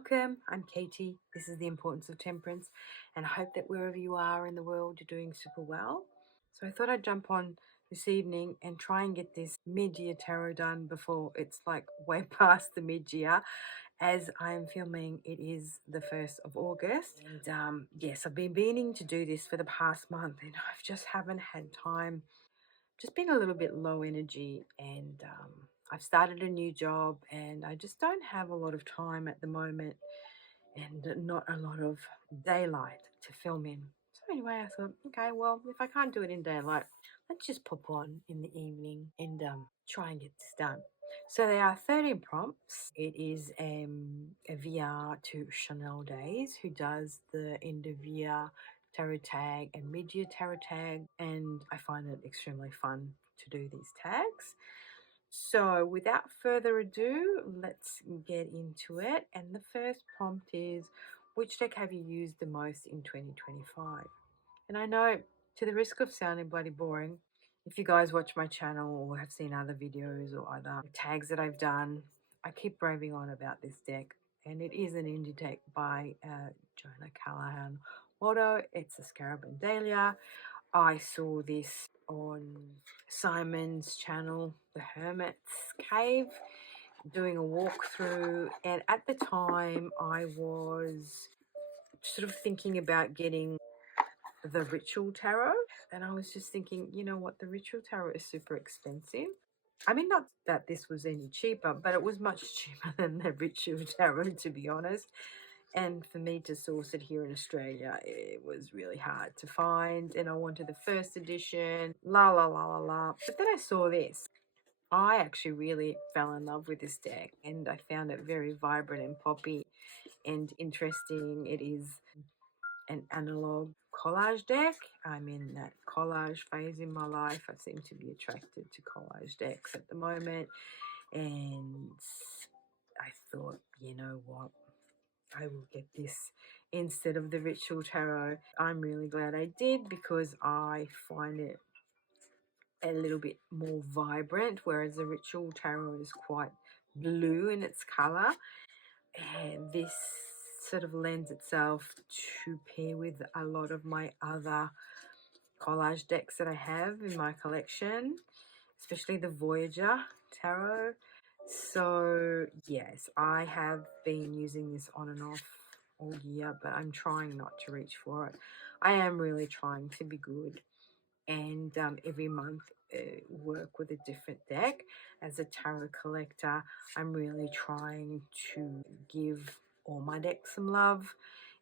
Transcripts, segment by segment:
Welcome, I'm Katie. This is The Importance of Temperance, and I hope that wherever you are in the world, you're doing super well. So I thought I'd jump on this evening and try and get this mid-year tarot done before it's like way past the mid-year. As I'm filming, it is the 1st of August. And yes, I've been meaning to do this for the past month, and I just haven't had time. Just been a little bit low energy, and I've started a new job, and I just don't have a lot of time at the moment, and not a lot of daylight to film in. So anyway, I thought, okay, well, if I can't do it in daylight, let's just pop on in the evening and try and get this done. So there are 13 prompts. It is a VR to Chanel Days, who does the end of year tarot tag and mid-year tarot tag, and I find it extremely fun to do these tags. So without further ado, let's get into it. And the first prompt is, which deck have you used the most in 2025? And I know, to the risk of sounding bloody boring, if you guys watch my channel or have seen other videos or other tags that I've done, I keep raving on about this deck. And it is an indie deck by Jonah Callahan Waldo. It's a Scarab and Dahlia. I saw this on Simon's channel, The Hermit's Cave, doing a walkthrough, and at the time I was sort of thinking about getting the Ritual Tarot, and I was just thinking, you know what, the Ritual Tarot is super expensive. I mean, not that this was any cheaper, but it was much cheaper than the Ritual Tarot, to be honest. And for me to source it here in Australia, it was really hard to find. And I wanted the first edition, la la la la la. But then I saw this. I actually really fell in love with this deck, and I found it very vibrant and poppy and interesting. It is an analog collage deck. I'm in that collage phase in my life. I seem to be attracted to collage decks at the moment. And I thought, you know what? I will get this instead of the Ritual Tarot. I'm really glad I did, because I find it a little bit more vibrant, whereas the Ritual Tarot is quite blue in its color. And this sort of lends itself to pair with a lot of my other collage decks that I have in my collection, especially the Voyager Tarot. So yes, I have been using this on and off all year, but I'm trying not to reach for it. I am really trying to be good, and every month work with a different deck. As a tarot collector, I'm really trying to give all my decks some love,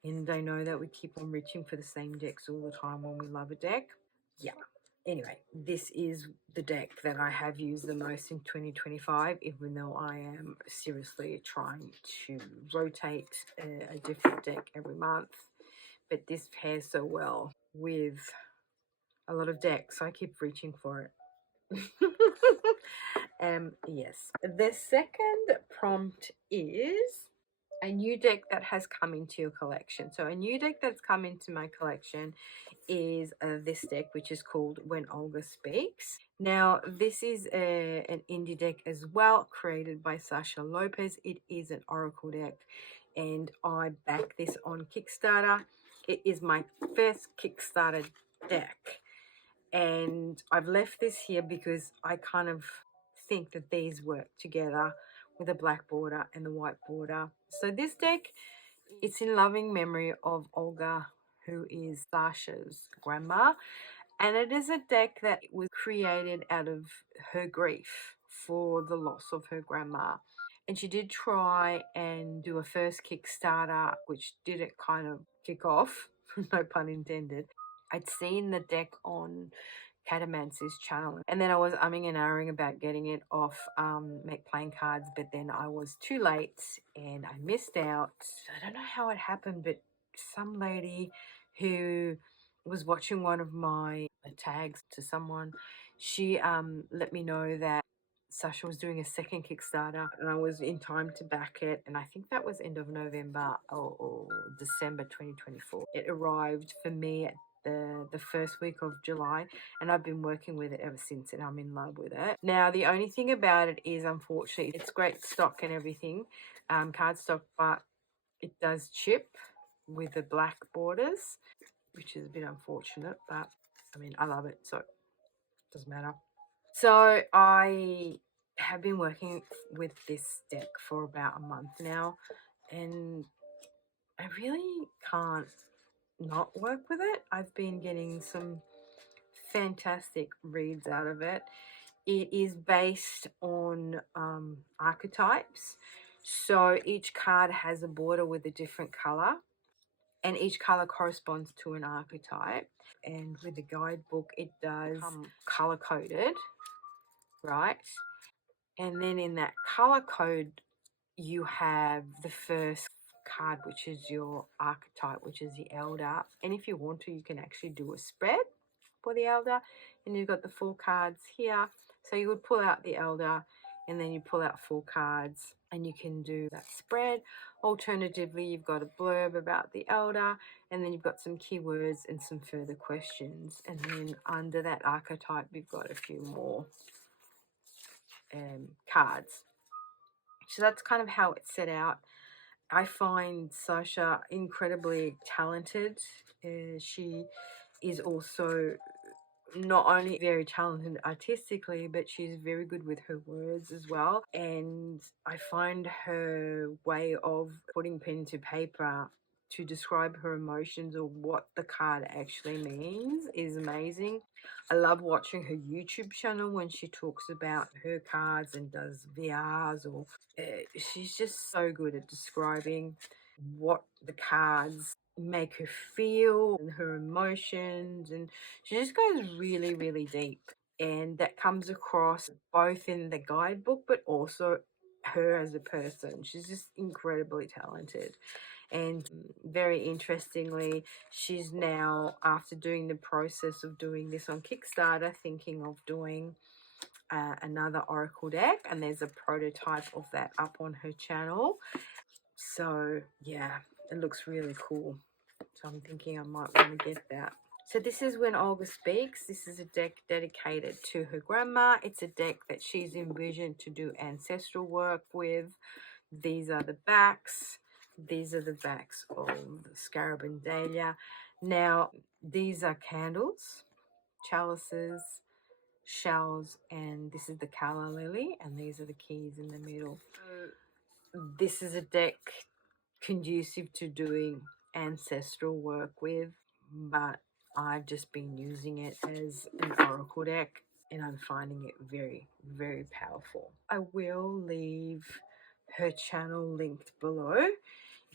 and I know that we keep on reaching for the same decks all the time when we love a deck. Yeah. Anyway, this is the deck that I have used the most in 2025, even though I am seriously trying to rotate a different deck every month. But this pairs so well with a lot of decks, so I keep reaching for it. Yes. The second prompt is a new deck that has come into your collection. So a new deck that's come into my collection is this deck, which is called When Olga Speaks. Now, this is an indie deck as well, created by Sasha Lopez. It is an oracle deck, and I back this on Kickstarter. It is my first Kickstarter deck, and I've left this here because I kind of think that these work together with a black border and the white border. So this deck, it's in loving memory of Olga, who is Sasha's grandma, and it is a deck that was created out of her grief for the loss of her grandma. And she did try and do a first Kickstarter, which didn't kind of kick off, no pun intended. I'd seen the deck on Catamancy's channel, and then I was umming and ahhing about getting it off Make Playing Cards, but then I was too late and I missed out. I don't know how it happened, but some lady who was watching one of my tags to someone, she let me know that Sasha was doing a second Kickstarter, and I was in time to back it, and I think that was end of November or December 2024. It arrived for me at the first week of July, and I've been working with it ever since, and I'm in love with it. Now, the only thing about it is, unfortunately, it's great stock and everything, cardstock, but It does chip with the black borders, which is a bit unfortunate, but I mean, I love it, so it doesn't matter. So I have been working with this deck for about a month now, and I really can't not work with it. I've been getting some fantastic reads out of it. It is based on archetypes. So each card has a border with a different color, and each color corresponds to an archetype. And with the guidebook, it does color coded, right? And then in that color code, you have the first card, which is your archetype, which is the elder. And if you want to, you can actually do a spread for the elder. And you've got the 4 cards here. So you would pull out the elder, and then you pull out 4 cards, and you can do that spread. Alternatively, you've got a blurb about the elder, and then you've got some keywords and some further questions. And then under that archetype, you've got a few more cards. So that's kind of how it's set out. I find Sasha incredibly talented. She is also not only very talented artistically, but she's very good with her words as well. And I find her way of putting pen to paper to describe her emotions or what the card actually means is amazing. I love watching her YouTube channel when she talks about her cards and does VRs, or she's just so good at describing what the cards make her feel and her emotions, and she just goes really, really deep. And that comes across both in the guidebook but also her as a person. She's just incredibly talented. And very interestingly, she's now, after doing the process of doing this on Kickstarter, thinking of doing another oracle deck, and there's a prototype of that up on her channel. So yeah, it looks really cool. So I'm thinking I might want to get that. So this is When Olga Speaks. This is a deck dedicated to her grandma. It's a deck that she's envisioned to do ancestral work with. These are the backs. These are the backs of the Scarab and Dahlia. Now, these are candles, chalices, shells, and this is the calla lily, and these are the keys in the middle. So this is a deck conducive to doing ancestral work with, but I've just been using it as an oracle deck, and I'm finding it very, very powerful. I will leave her channel linked below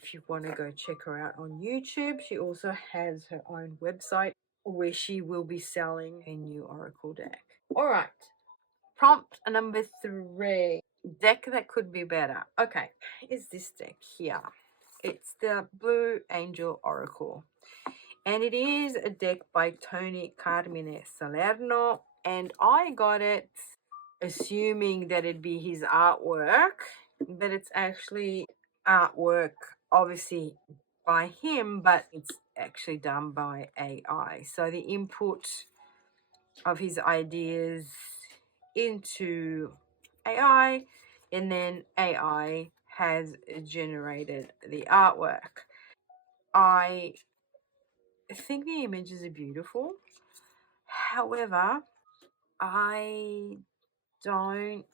if you want to go check her out on YouTube. She also has her own website where she will be selling a new oracle deck. All right, prompt number 3, deck that could be better. Okay, is this deck here. It's the Blue Angel Oracle, and it is a deck by Tony Carmine Salerno, and I got it assuming that it'd be his artwork, but it's actually artwork obviously by him, but it's actually done by AI. So the input of his ideas into AI, and then AI has generated the artwork. I think the images are beautiful. However, I don't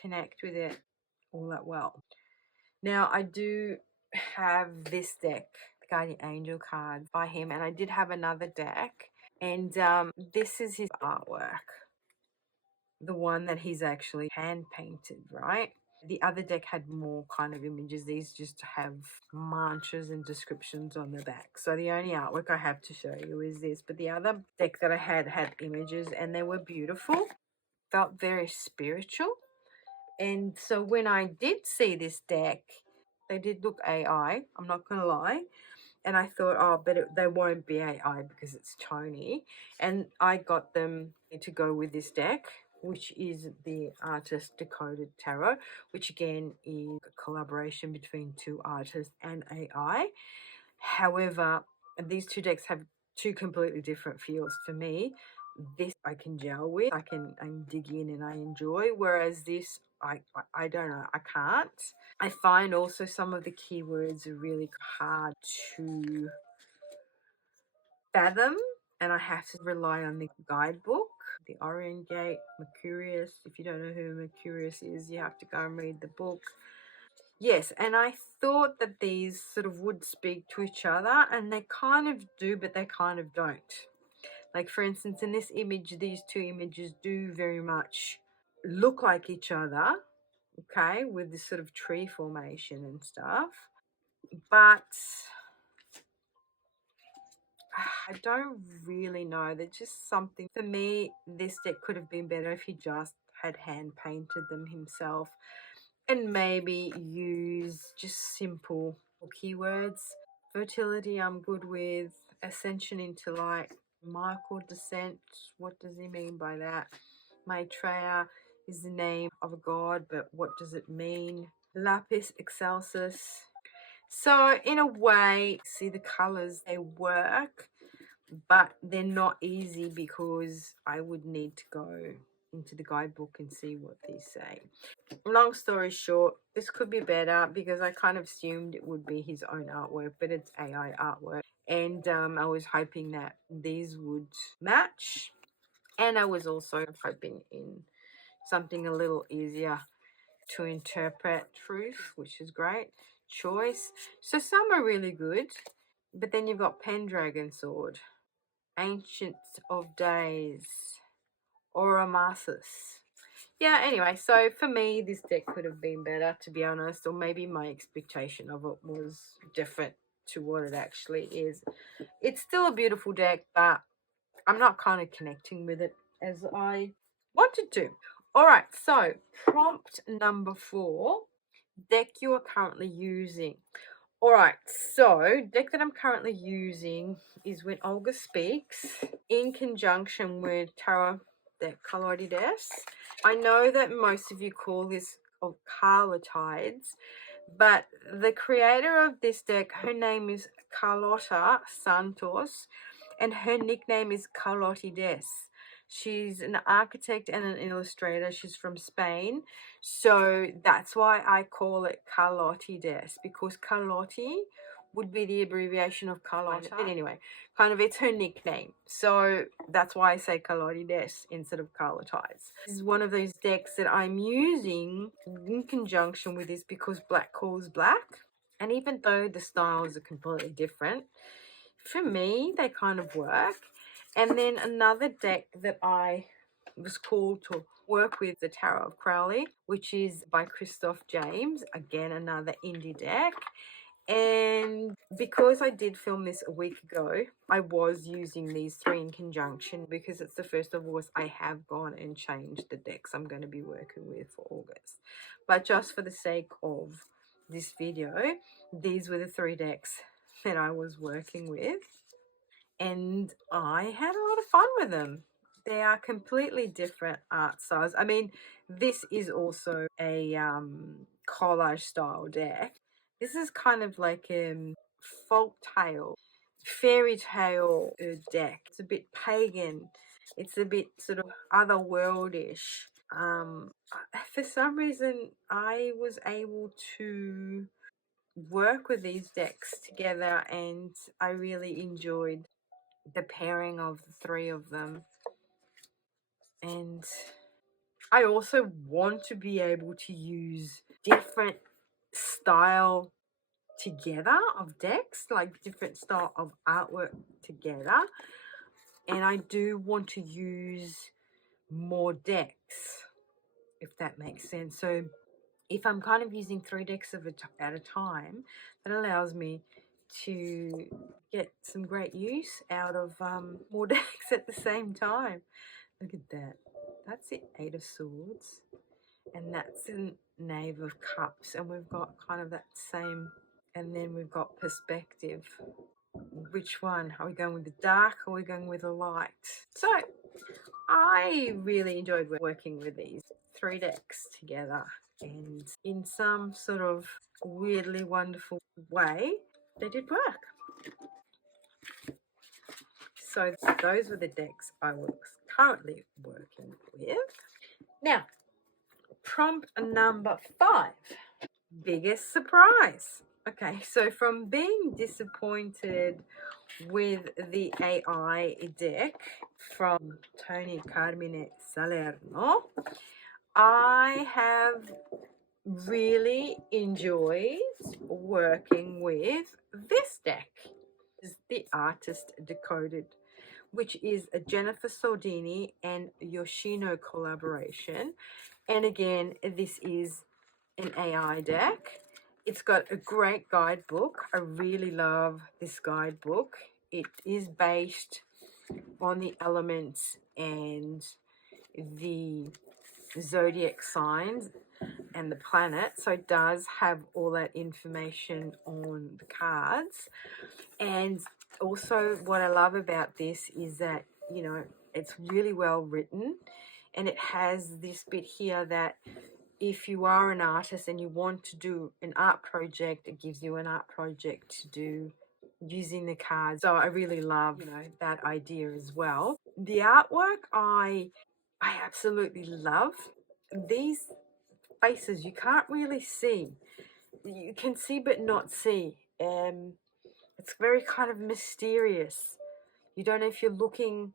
connect with it all that well. Now, I do have this deck, the Guardian Angel cards by him, and I did have another deck, and this is his artwork, the one that he's actually hand painted, right? The other deck had more kind of images. These just have mantras and descriptions on the back. So the only artwork I have to show you is this. But the other deck that I had images, and they were beautiful. Felt very spiritual. And so when I did see this deck, they did look AI. I'm not going to lie. And I thought, oh, but they won't be AI because it's Tony. And I got them to go with this deck, which is the Artist Decoded Tarot, which again is a collaboration between 2 artists and AI. However, these 2 decks have 2 completely different feels for me. this I can gel with, I dig in and I enjoy, whereas this I don't know, I can't. I find also some of the keywords are really hard to fathom, and I have to rely on the guidebook, the Orient Gate, Mercurius. If you don't know who Mercurius is, you have to go and read the book. Yes, and I thought that these sort of would speak to each other, and they kind of do, but they kind of don't. Like, for instance, in this image, these two images do very much look like each other, okay, with this sort of tree formation and stuff. But I don't really know. There's just something. For me, this deck could have been better if he just had hand painted them himself and maybe use just simple keywords. Fertility, I'm good with. Ascension into light. Michael descent. What does he mean by that? Maitreya is the name of a god, but what does it mean? Lapis excelsis. So in a way, see the colors, they work, but they're not easy because I would need to go into the guidebook and see what these say. Long story short, this could be better because I kind of assumed it would be his own artwork, but it's AI artwork. And I was hoping that these would match. And I was also hoping in something a little easier to interpret. Truth, which is great. Choice. So some are really good, but then you've got Pendragon Sword, Ancient of Days, Oromasis. Yeah, anyway, so for me, this deck could have been better, to be honest, or maybe my expectation of it was different to what it actually is. It's still a beautiful deck, but I'm not kind of connecting with it as I wanted to. All right, so prompt number 4, deck you are currently using. All right, so deck that I'm currently using is When Olga Speaks in conjunction with Tarot deck Colorati Des. I know that most of you call this Carlotides, but the creator of this deck, her name is Carlotta Santos, and her nickname is Carlotti Des. She's an architect and an illustrator. She's from Spain. So that's why I call it Carlotti Des, because Carlotti would be the abbreviation of Carlotta. But anyway, kind of it's her nickname. So that's why I say Carlotti Des instead of Carlotides. This is one of those decks that I'm using in conjunction with this because black calls black. And even though the styles are completely different, for me, they kind of work. And then another deck that I was called to work with, the Tarot of Crowley, which is by Christoph James. Again, another indie deck. And because I did film this a week ago, I was using these 3 in conjunction because it's the 1st of August. I have gone and changed the decks I'm going to be working with for August. But just for the sake of this video, these were the 3 decks that I was working with. And I had a lot of fun with them. They are completely different art styles. I mean, this is also a collage style deck. This is kind of like a folk tale, fairy tale deck. It's a bit pagan. It's a bit sort of otherworldish. For some reason, I was able to work with these decks together, and I really enjoyed the pairing of the 3 of them. And I also want to be able to use different style together of decks, like different style of artwork together. And I do want to use more decks, if that makes sense. So if I'm kind of using 3 decks at a time, that allows me to get some great use out of more decks at the same time. Look at that. That's the 8 of Swords, and that's the Knave of Cups, and we've got kind of that same, and then we've got perspective. Which one? Are we going with the dark or are we going with the light? So I really enjoyed working with these 3 decks together, and in some sort of weirdly wonderful way, they did work. So those were the decks I was currently working with. Now, prompt number 5. Biggest surprise. Okay, so from being disappointed with the AI deck from Tony Carmine Salerno, I have really enjoyed working with this deck. Is the Artist Decoded, which is a Jennifer Sordini and Yoshino collaboration. And again, this is an AI deck. It's got a great guidebook. I really love this guidebook. It is based on the elements and the zodiac signs and the planet, so it does have all that information on the cards. And also what I love about this is that, you know, it's really well written, and it has this bit here that if you are an artist and you want to do an art project, it gives you an art project to do using the cards. So I really love, you know, that idea as well. The artwork I absolutely love. These faces you can't really see. You can see but not see. It's very kind of mysterious. You don't know if you're looking,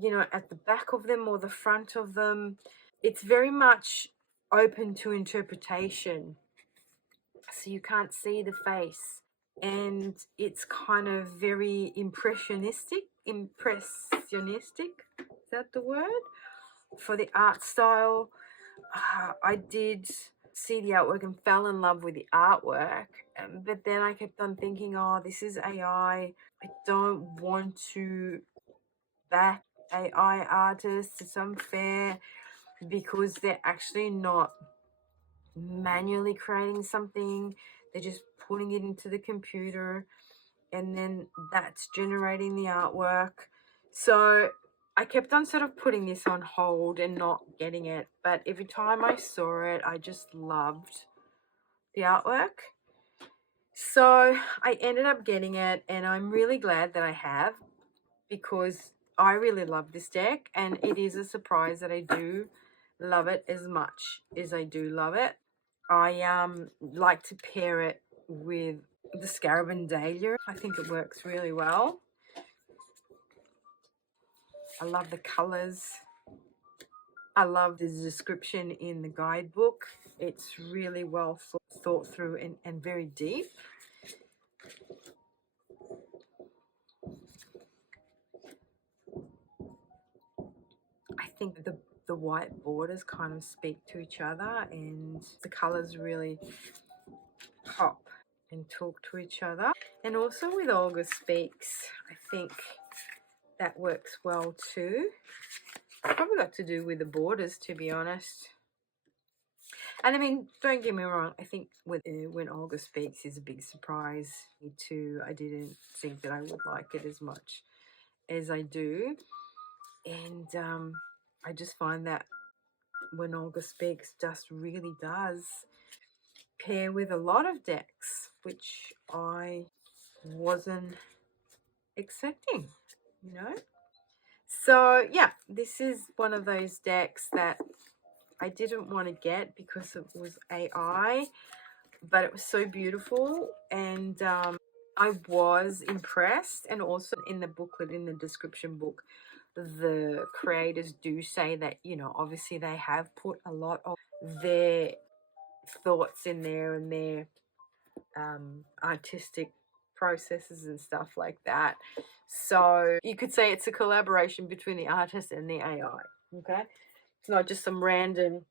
you know, at the back of them or the front of them. It's very much open to interpretation, so you can't see the face. And it's kind of very impressionistic. Is that the word? For the art style. I did see the artwork and fell in love with the artwork, but then I kept on thinking, oh, this is AI. I don't want to back AI artists. It's unfair because they're actually not manually creating something. They're just putting it into the computer, and then that's generating the artwork. So I kept on sort of putting this on hold and not getting it, but every time I saw it, I just loved the artwork. So I ended up getting it, and I'm really glad that I have, because I really love this deck, and it is a surprise that I do love it as much as I do love it. I like to pair it with the Scarab and Dahlia. I think it works really well. I love the colors. I love the description in the guidebook. It's really well thought through and very deep. I think the white borders kind of speak to each other, and the colors really pop and talk to each other. And also with Olga Speaks, I think that works well too. Probably got to do with the borders, to be honest. And I mean, don't get me wrong, I think with when Olga Speaks is a big surprise too. I didn't think that I would like it as much as I do. And I just find that when Olga Speaks just really does pair with a lot of decks, which I wasn't expecting, you know. So yeah, this is one of those decks that I didn't want to get because it was AI, but it was so beautiful, and I was impressed. And also in the booklet, in the description book, the creators do say that, you know, obviously they have put a lot of their thoughts in there and their artistic processes and stuff like that. So you could say it's a collaboration between the artist and the AI. Okay, it's not just some random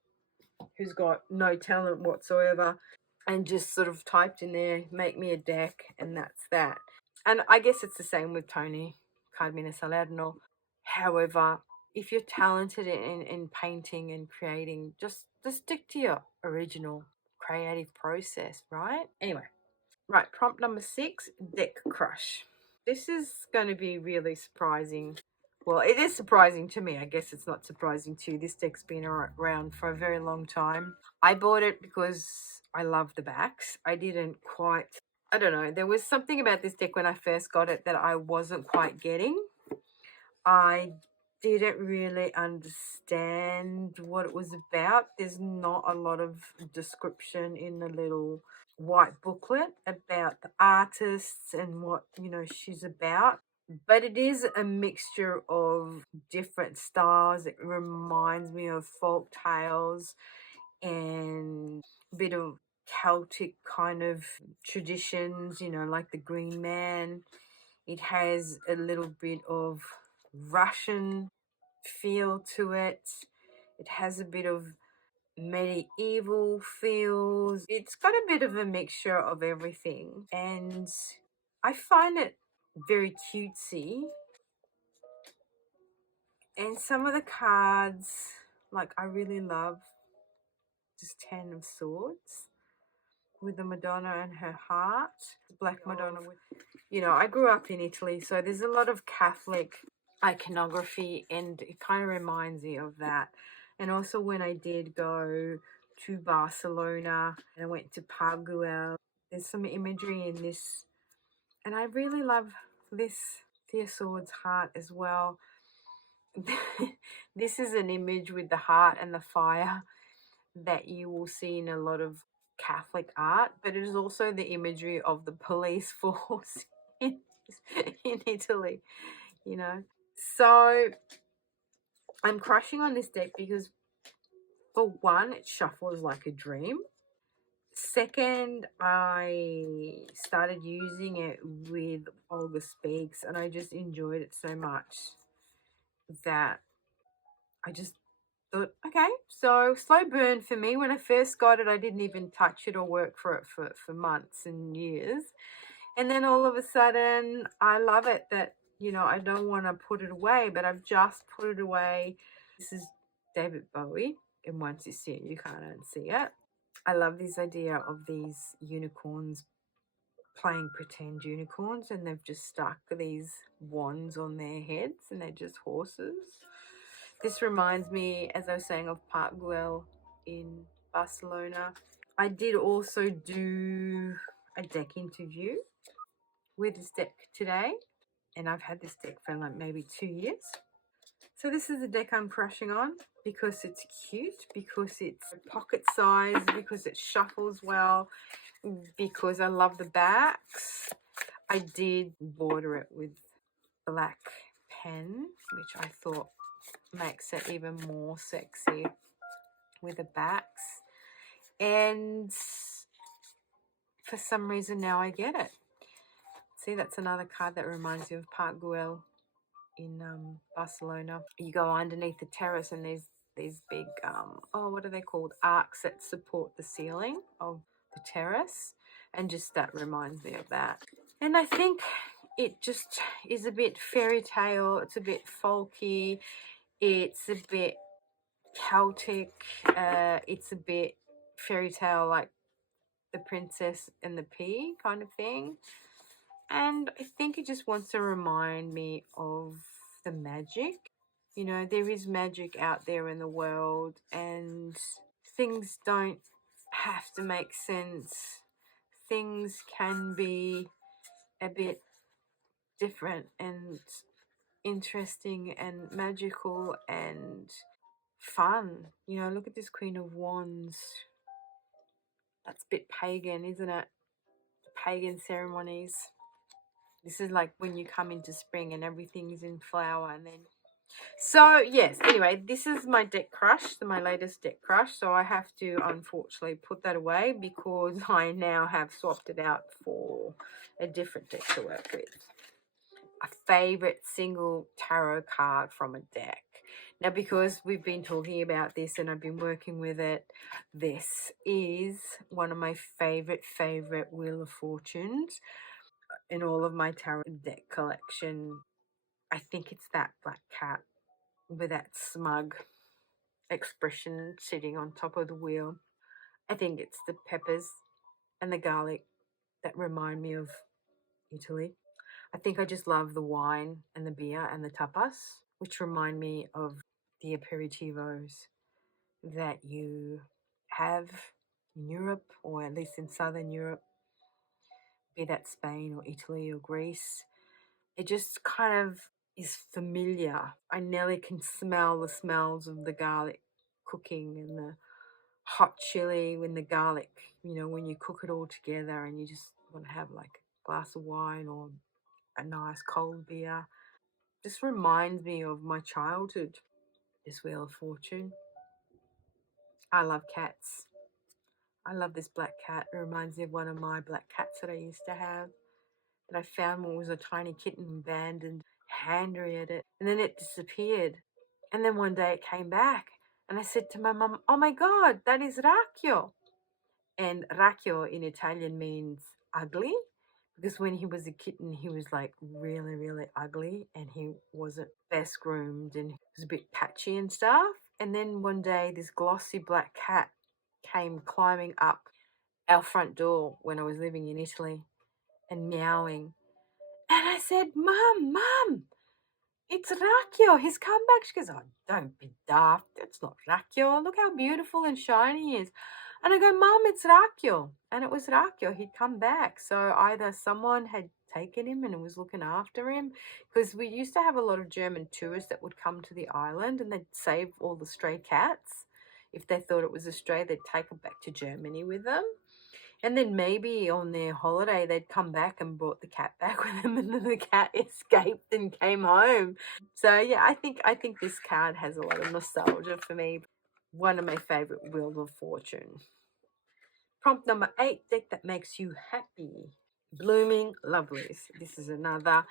who's got no talent whatsoever and just sort of typed in there, make me a deck, and that's that. And I guess it's the same with Tony Carmine Salerno. However, if you're talented in painting and creating, just stick to your original creative process, right? Anyway, right, prompt number 6, deck crush. This is going to be really surprising. Well, it is surprising to me. I guess it's not surprising to you. This deck's been around for a very long time. I bought it because I love the backs. I don't know. There was something about this deck when I first got it that I wasn't quite getting. I didn't really understand what it was about. There's not a lot of description in the little white booklet about the artists and what, you know, she's about. But it is a mixture of different styles. It reminds me of folk tales and a bit of Celtic kind of traditions, you know, like the Green Man. It has a little bit of Russian feel to it. It has a bit of medieval feels. It's got a bit of a mixture of everything, and I find it very cutesy. And some of the cards, like I really love this Ten of Swords with the Madonna and her heart, Black Madonna with, you know, I grew up in Italy, so there's a lot of Catholic iconography, and it kind of reminds me of that. And also when I did go to Barcelona and I went to Park Güell, there's some imagery in this, and I really love this Three of Swords heart as well. This is an image with the heart and the fire that you will see in a lot of Catholic art, but it is also the imagery of the police force in, in Italy, you know. So I'm crushing on this deck because, for one, it shuffles like a dream. Second, I started using it with Olga Speaks, and I just enjoyed it so much that I just thought, okay, so slow burn for me. When I first got it, I didn't even touch it or work for it for months and years. And then all of a sudden, I love it that, you know, I don't want to put it away, but I've just put it away. This is David Bowie, and once you see it, you can't unsee it. I love this idea of these unicorns playing pretend unicorns, and they've just stuck these wands on their heads, and they're just horses. This reminds me, as I was saying, of Park Güell in Barcelona. I did also do a deck interview with this deck today, and I've had this deck for like maybe 2 years. So this is the deck I'm crushing on because it's cute, because it's pocket size, because it shuffles well, because I love the backs. I did border it with black pen, which I thought makes it even more sexy with the backs. And for some reason now I get it. See, that's another card that reminds you of Park Güell in Barcelona. You go underneath the terrace and there's these big, oh, what are they called? Arcs that support the ceiling of the terrace. And just that reminds me of that. And I think it just is a bit fairy tale. It's a bit folky. It's a bit Celtic. It's a bit fairy tale, like the Princess and the Pea kind of thing. And I think it just wants to remind me of the magic. You know, there is magic out there in the world, and things don't have to make sense. Things can be a bit different and interesting and magical and fun. You know, look at this Queen of Wands. That's a bit pagan, isn't it? Pagan ceremonies. This is like when you come into spring and everything's in flower, and then... So, yes, anyway, this is my deck crush, my latest deck crush. So I have to, unfortunately, put that away because I now have swapped it out for a different deck to work with. A favorite single tarot card from a deck. Now, because we've been talking about this and I've been working with it, this is one of my favorite Wheel of Fortunes in all of my tarot deck collection. I think it's that black cat with that smug expression sitting on top of the wheel. I think it's the peppers and the garlic that remind me of Italy. I think I just love the wine and the beer and the tapas, which remind me of the aperitivos that you have in Europe, or at least in Southern Europe, be that Spain or Italy or Greece. It just kind of is familiar. I nearly can smell the smells of the garlic cooking and the hot chili when the garlic, when you cook it all together and you just want to have like a glass of wine or a nice cold beer. Just reminds me of my childhood. This Wheel of Fortune. I love cats. I love this black cat. It reminds me of one of my black cats that I used to have, that I found when it was a tiny kitten, abandoned, angry at it. And then it disappeared. And then one day it came back. And I said to my mum, "Oh my God, that is Racchio." And Racchio in Italian means ugly, because when he was a kitten, he was like really, really ugly and he wasn't best groomed and he was a bit patchy and stuff. And then one day, this glossy black cat came climbing up our front door when I was living in Italy and meowing. And I said, Mum, it's Racchio. He's come back. She goes, "Oh, don't be daft. That's not Racchio. Look how beautiful and shiny he is." And I go, "Mum, it's Racchio." And it was Racchio. He'd come back. So either someone had taken him and was looking after him, because we used to have a lot of German tourists that would come to the island and they'd save all the stray cats. If they thought it was a stray, they'd take them back to Germany with them. And then maybe on their holiday, they'd come back and brought the cat back with them, and then the cat escaped and came home. So yeah, I think this card has a lot of nostalgia for me. One of my favorite Wheel of Fortune. Prompt number 8, deck that makes you happy. Blooming Lovelies. This is another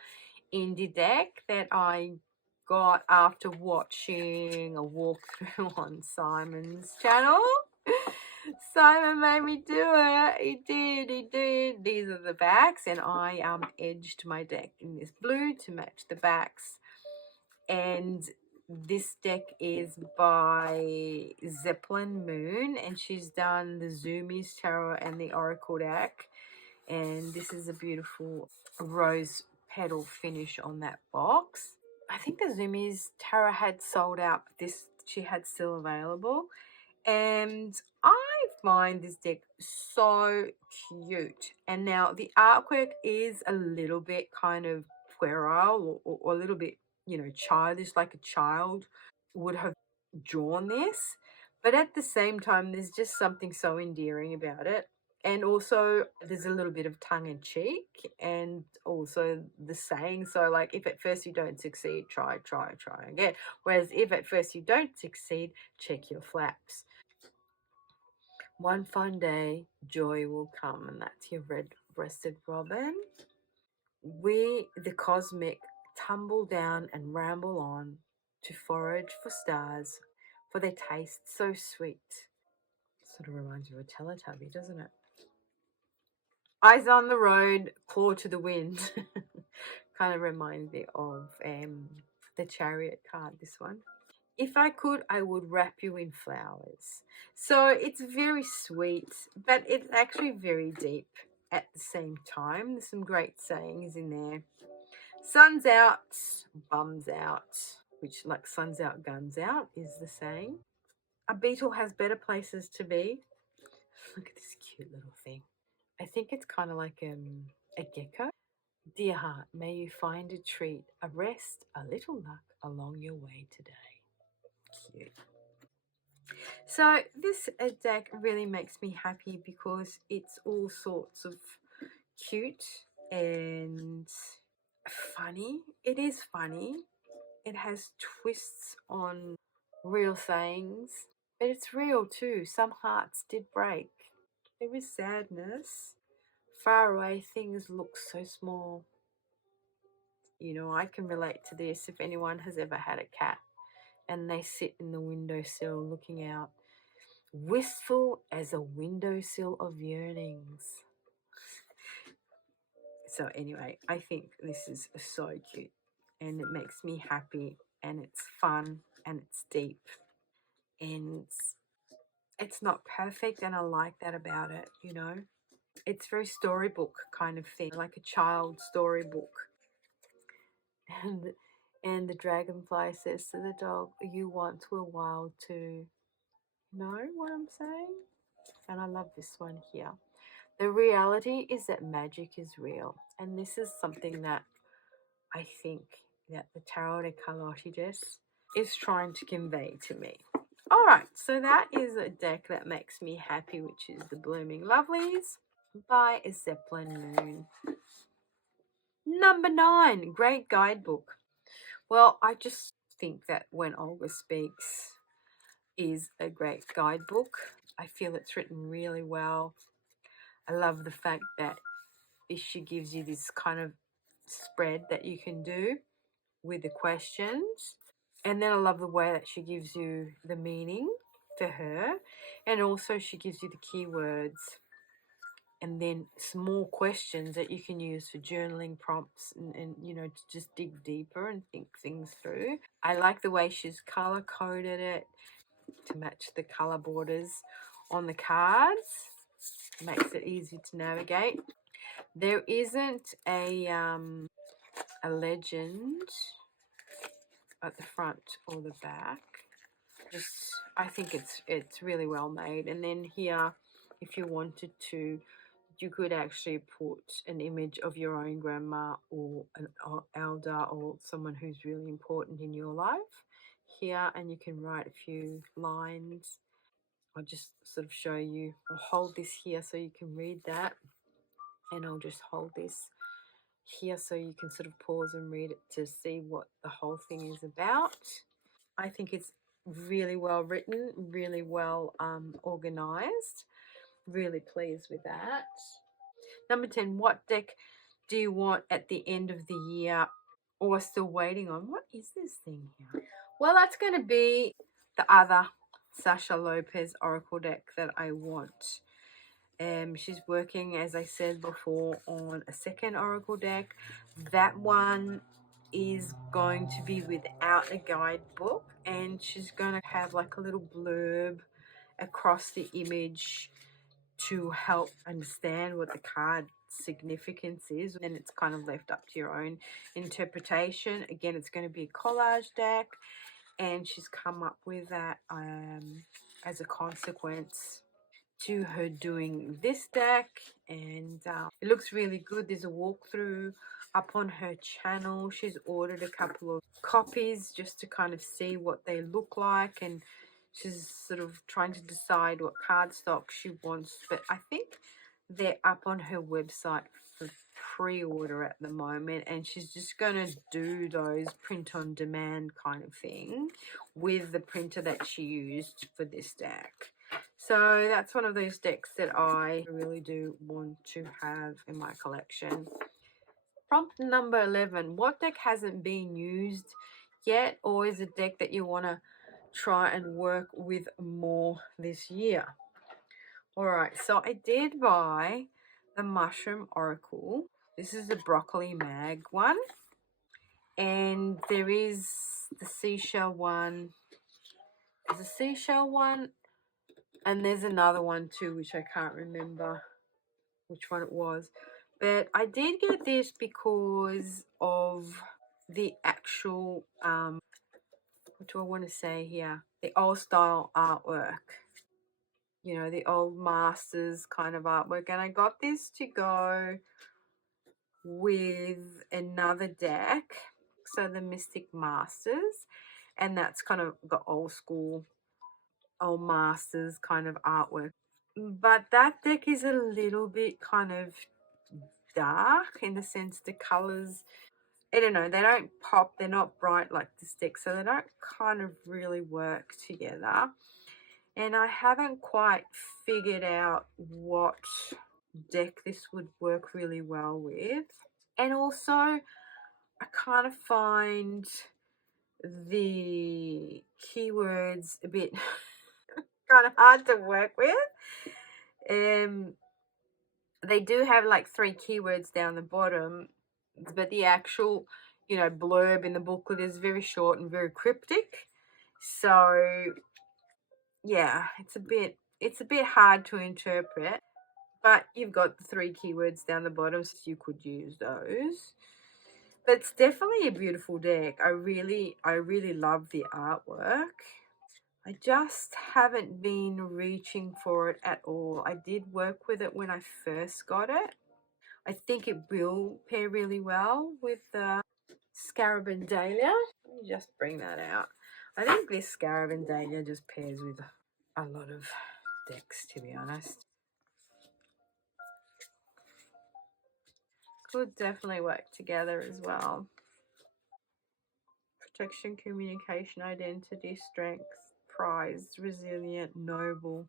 indie deck that I got after watching a walkthrough on Simon's channel. Simon made me do it. He did. These are the backs, and I edged my deck in this blue to match the backs. And this deck is by Zeppelin Moon, and she's done the Zoomies Tarot and the Oracle deck. And this is a beautiful rose petal finish on that box. I think the Zoomies Tarot had sold out, but this she had still available. And I find this deck so cute. And now the artwork is a little bit kind of puerile or a little bit, childish, like a child would have drawn this. But at the same time, there's just something so endearing about it. And also, there's a little bit of tongue in cheek and also the saying. So, like, if at first you don't succeed, try again. Whereas if at first you don't succeed, check your flaps. One fine day, joy will come, and that's your red-breasted robin. We, the cosmic, tumble down and ramble on to forage for stars, for they taste so sweet. Sort of reminds you of a Teletubby, doesn't it? Eyes on the road, claw to the wind. Kind of reminds me of the Chariot card, this one. If I could, I would wrap you in flowers. So it's very sweet, but it's actually very deep at the same time. There's some great sayings in there. Sun's out, bums out, which, like, sun's out, guns out is the saying. A beetle has better places to be. Look at this cute little thing. I think it's kind of like a gecko. Dear heart, may you find a treat, a rest, a little luck along your way today. Cute. So this deck really makes me happy because it's all sorts of cute and funny. It is funny. It has twists on real sayings, but it's real too. Some hearts did break. There is sadness. Far away things look so small. I can relate to this if anyone has ever had a cat and they sit in the windowsill looking out, wistful as a windowsill of yearnings. So anyway, I think this is so cute and it makes me happy and it's fun and it's deep and it's not perfect, and I like that about it. It's very storybook kind of thing, like a child storybook. And the dragonfly says to the dog, "You once were wild too." Know what I'm saying? And I love this one here. The reality is that magic is real. And this is something that I think that the tarot de Carlotides is trying to convey to me. All right, so that is a deck that makes me happy, which is the Blooming Lovelies by Zeppelin Moon. Number 9, Great Guidebook. Well, I just think that When Olga Speaks is a great guidebook. I feel it's written really well. I love the fact that she gives you this kind of spread that you can do with the questions. And then I love the way that she gives you the meaning for her. And also she gives you the keywords. And then small questions that you can use for journaling prompts and you know, to just dig deeper and think things through. I like the way she's color coded it to match the color borders on the cards. Makes it easy to navigate. There isn't a legend at the front or the back. Just, I think it's really well made. And then here, if you wanted to, you could actually put an image of your own grandma or an elder or someone who's really important in your life here, and you can write a few lines. I'll just sort of show you. I'll hold this here so you can read that, and I'll just hold this here so you can sort of pause and read it to see what the whole thing is about. I think it's really well written, really well organized. Really pleased with that. Number 10, what deck do you want at the end of the year or still waiting on? What is this thing here? Well, that's going to be the other Sasha Lopez Oracle deck that I want. She's working, as I said before, on a second Oracle deck. That one is going to be without a guidebook, and she's going to have like a little blurb across the image to help understand what the card significance is. And it's kind of left up to your own interpretation. Again, it's going to be a collage deck, and she's come up with that as a consequence to her doing this deck. And it looks really good. There's a walkthrough up on her channel. She's ordered a couple of copies just to kind of see what they look like, and she's sort of trying to decide what cardstock she wants, but I think they're up on her website for pre-order at the moment, and she's just going to do those print on demand kind of thing with the printer that she used for this deck. So that's one of those decks that I really do want to have in my collection. Prompt number 11. What deck hasn't been used yet, or is a deck that you want to try and work with more this year? Alright, so I did buy the Mushroom Oracle. This is the Broccoli Mag one. And there is the Seashell one. There's a Seashell one. And there's another one too, which I can't remember which one it was. But I did get this because of the actual, what do I want to say here? The old style artwork. You know, the old masters kind of artwork. And I got this to go with another deck. So the Mystic Masters. And that's kind of got old school, old masters kind of artwork. But that deck is a little bit kind of dark in the sense the colors, I don't know, they don't pop, they're not bright like this deck, so they don't kind of really work together. And I haven't quite figured out what deck this would work really well with. And also, I kind of find the keywords a bit kind of hard to work with. They do have like 3 keywords down the bottom, but the actual, you know, blurb in the booklet is very short and very cryptic. So yeah, it's a bit hard to interpret, but you've got the 3 keywords down the bottom, so you could use those. But it's definitely a beautiful deck. I really love the artwork. I just haven't been reaching for it at all. I did work with it when I first got it. I think it will pair really well with the Scarabendalia. Let me just bring that out. I think this Scarabendalia just pairs with a lot of decks, to be honest. Could definitely work together as well. Protection, communication, identity, strength, prized, resilient, noble.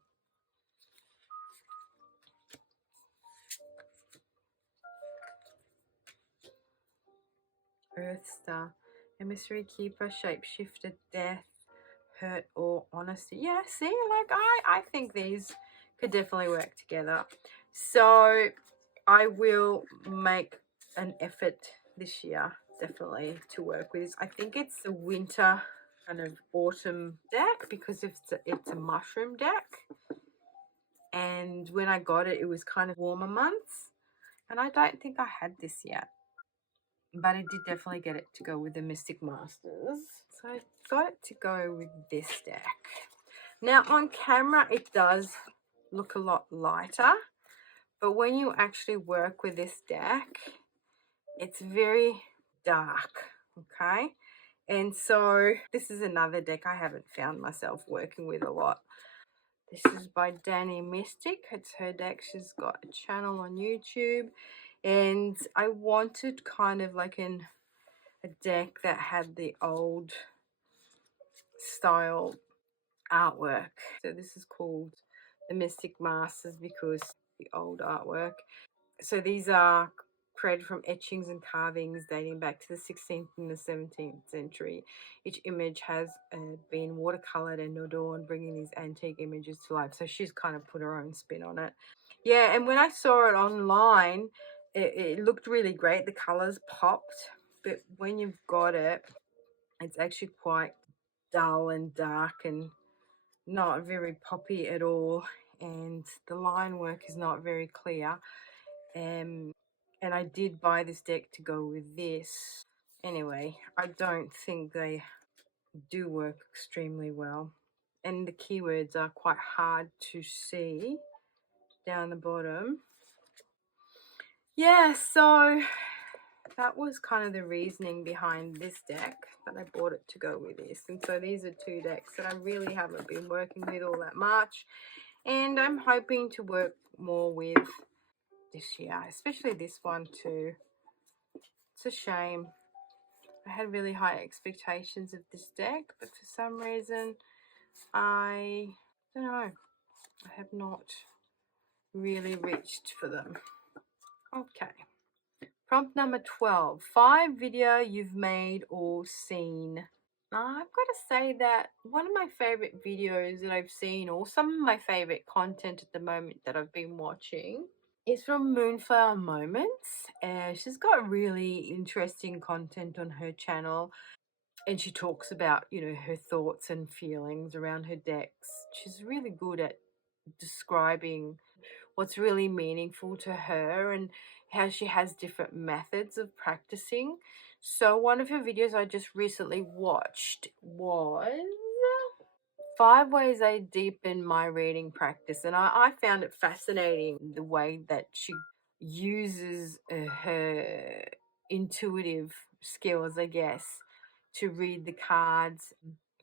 Earth Star, emissary, keeper, shapeshifter, death, hurt, or honesty. Yeah, see, like I think these could definitely work together. So I will make an effort this year, definitely, to work with this. I think it's the winter kind of autumn deck because it's a mushroom deck. And when I got it, it was kind of warmer months. And I don't think I had this yet. But I did definitely get it to go with the Mystic Masters. So I got it to go with this deck. Now on camera, it does look a lot lighter. But when you actually work with this deck, it's very dark, okay? And so this is another deck I haven't found myself working with a lot. This is by Danny Mystic. It's her deck. She's got a channel on YouTube. And I wanted kind of like a deck that had the old style artwork. So this is called the Mystic Masters because the old artwork. So these are created from etchings and carvings dating back to the 16th and the 17th century. Each image has been watercolored and adorned, bringing these antique images to life. So she's kind of put her own spin on it. Yeah, and when I saw it online, it looked really great. The colors popped, but when you've got it, it's actually quite dull and dark and not very poppy at all. And the line work is not very clear. And I did buy this deck to go with this. Anyway, I don't think they do work extremely well. And the keywords are quite hard to see down the bottom. Yeah, so that was kind of the reasoning behind this deck that I bought it to go with this. And so these are two decks that I really haven't been working with all that much. And I'm hoping to work more with this year, especially this one too. It's a shame. I had really high expectations of this deck, but for some reason, I don't know. I have not really reached for them. Okay. Prompt number 12. 5 video you've made or seen. I've got to say that one of my favorite videos that I've seen, or some of my favorite content at the moment that I've been watching, is from Moonflower Moments. She's got really interesting content on her channel. And she talks about, you know, her thoughts and feelings around her decks. She's really good at describing what's really meaningful to her and how she has different methods of practicing. So one of her videos I just recently watched was 5 ways I deepen my reading practice. And I found it fascinating the way that she uses her intuitive skills, I guess, to read the cards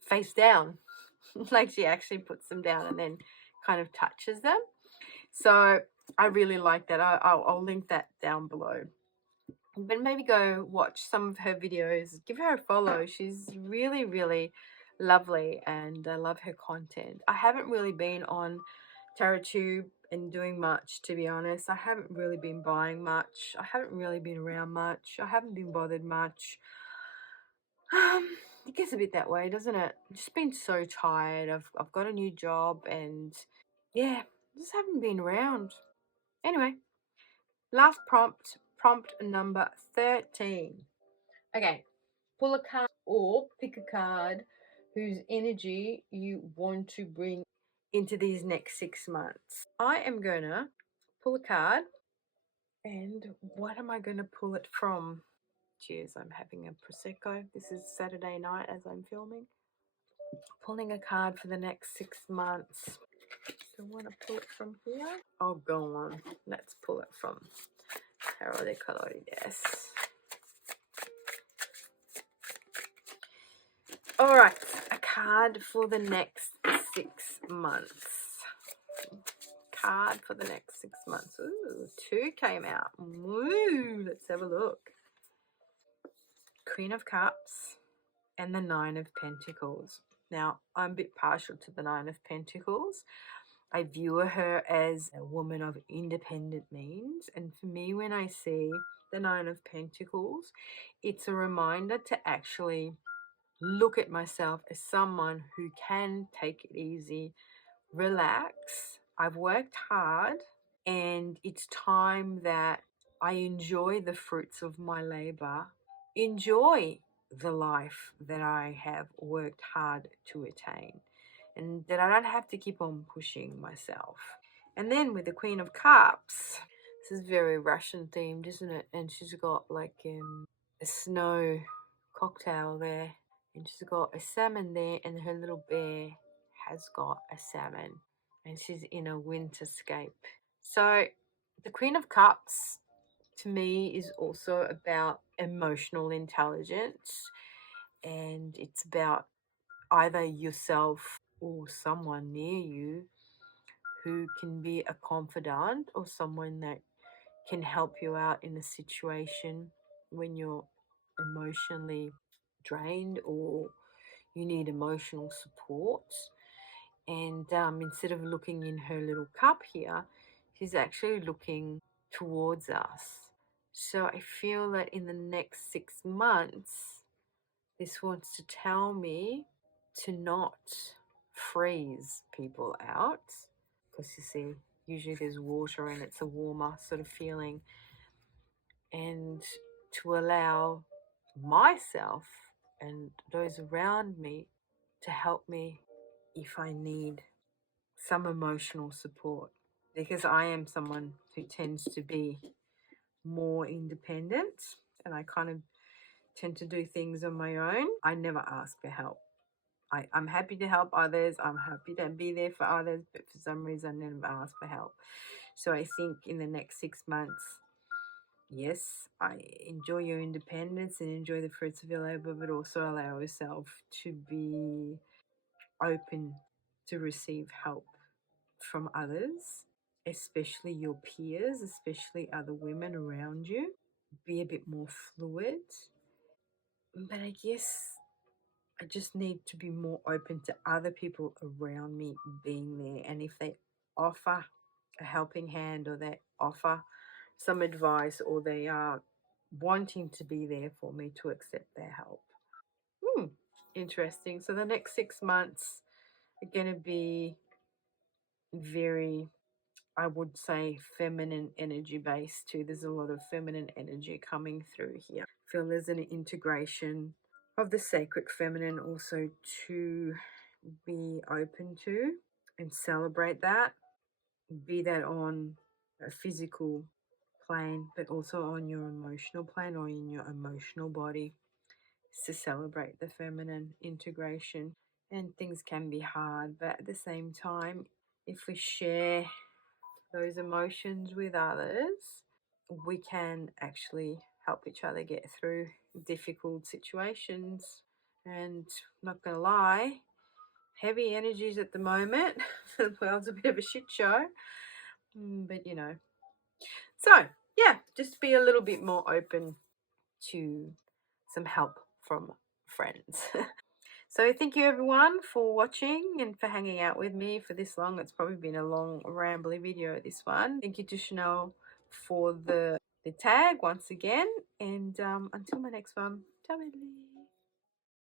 face down. Like she actually puts them down and then kind of touches them. So I really like that. I'll link that down below. But maybe go watch some of her videos. Give her a follow. She's really, really lovely and I love her content. I haven't really been on tarottube and doing much, to be honest. I haven't really been buying much. I haven't really been around much. I haven't been bothered much. It gets a bit that way, doesn't it? I've just been so tired. I've got a new job and yeah, just haven't been around. Anyway, last prompt number 13. Okay, pull a card or pick a card whose energy you want to bring into these next 6 months. I am gonna pull a card, and what am I gonna pull it from? Cheers, I'm having a Prosecco. This is Saturday night as I'm filming. Pulling a card for the next 6 months. Do I want to pull it from here? Oh, go on. Let's pull it from Tarot de Colores. All right, a card for the next 6 months. Card for the next 6 months. Ooh, 2 came out. Woo, let's have a look. Queen of Cups and the 9 of Pentacles. Now, I'm a bit partial to the 9 of Pentacles. I view her as a woman of independent means. And for me, when I see the 9 of Pentacles, it's a reminder to actually look at myself as someone who can take it easy, relax. I've worked hard, and it's time that I enjoy the fruits of my labor, enjoy the life that I have worked hard to attain, and that I don't have to keep on pushing myself. And then with the Queen of Cups, this is very Russian themed, isn't it? And she's got like a snow cocktail there, and she's got a salmon there, and her little bear has got a salmon, and she's in a winterscape. So the Queen of Cups to me is also about emotional intelligence, and it's about either yourself or someone near you who can be a confidant or someone that can help you out in a situation when you're emotionally drained or you need emotional support. And instead of looking in her little cup here, she's actually looking towards us. So I feel that in the next 6 months, this wants to tell me to not freeze people out. Because you see, usually there's water and it's a warmer sort of feeling. And to allow myself and those around me to help me if I need some emotional support, because I am someone who tends to be more independent, and I kind of tend to do things on my own. I never ask for help. I'm happy to help others. I'm happy to be there for others, but for some reason I never ask for help. So I think in the next 6 months, yes, I enjoy your independence and enjoy the fruits of your labor, but also allow yourself to be open to receive help from others, especially your peers, especially other women around you. Be a bit more fluid. But I guess I just need to be more open to other people around me being there. And if they offer a helping hand or they offer some advice or they are wanting to be there for me, to accept their help. Interesting. So the next 6 months are going to be very, I would say, feminine energy based too. There's a lot of feminine energy coming through here. I feel there's an integration of the sacred feminine also to be open to and celebrate that, be that on a physical plane, but also on your emotional plane or in your emotional body, to celebrate the feminine integration. And things can be hard, but at the same time, if we share those emotions with others, we can actually help each other get through difficult situations. And not gonna lie, heavy energies at the moment. The world's a bit of a shit show, but so yeah, just be a little bit more open to some help from friends. So thank you everyone for watching and for hanging out with me for this long. It's probably been a long rambly video, this one. Thank you to Chanel for the tag once again, and until my next one, ciao.